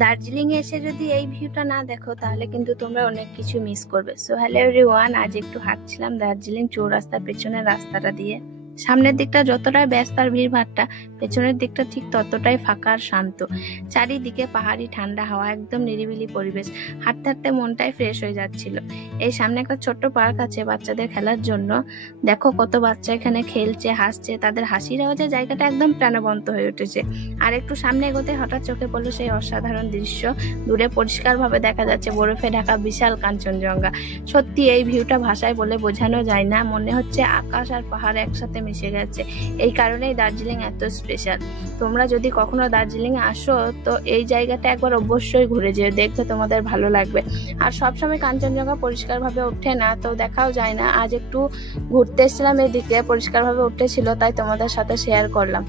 দার্জিলিং এ এসে যদি এই ভিউটা না দেখো তাহলে কিন্তু তোমরা অনেক কিছু মিস করবে। সো হ্যালো এভরিওয়ান, আজ একটু হাঁটছিলাম দার্জিলিং চৌরাস্তার পেছনের রাস্তাটা দিয়ে। সামনের দিকটা যতটাই ব্যস্ত আর ভিড়ভাট্টা, পেছনের দিকটা ঠিক ততটাই ফাঁকা আর শান্ত। চারিদিকে পাহাড়ি ঠান্ডা হাওয়া, একদম নিরিবিলি পরিবেশ। হাঁটতে হাঁটতে মনটাই ফ্রেশ হয়ে যাচ্ছিল। এই সামনে একটা ছোট্ট পার্ক আছে বাচ্চাদের খেলার জন্য। দেখো কত বাচ্চা এখানে খেলছে, হাসছে, তাদের হাসির আওয়াজে জায়গাটা একদম প্রাণবন্ত হয়ে উঠেছে। আর একটু সামনে এগোতে হঠাৎ চোখে পড়লো সেই অসাধারণ দৃশ্য। দূরে পরিষ্কারভাবে দেখা যাচ্ছে বরফে ঢাকা বিশাল কাঞ্চনজঙ্ঘা। সত্যি এই ভিউটা ভাষায় বলে বোঝানো যায় না, মনে হচ্ছে আকাশ আর পাহাড় একসাথে মিশে গেছে। এই কারণেই দার্জিলিং এত স্পেশাল। তোমরা যদি কখনো দার্জিলিং আসো তো এই জায়গাটা একবার অবশ্যই ঘুরে যেও, দেখবে তোমাদের ভালো লাগবে। আর সবসময় কাঞ্চনজঙ্ঘা পরিষ্কারভাবে ওঠে না, তো দেখাও যায় না। আজ একটু ঘুরতে এসেছিলাম এদিকে, পরিষ্কারভাবে উঠেছিল, তাই তোমাদের সাথে শেয়ার করলাম।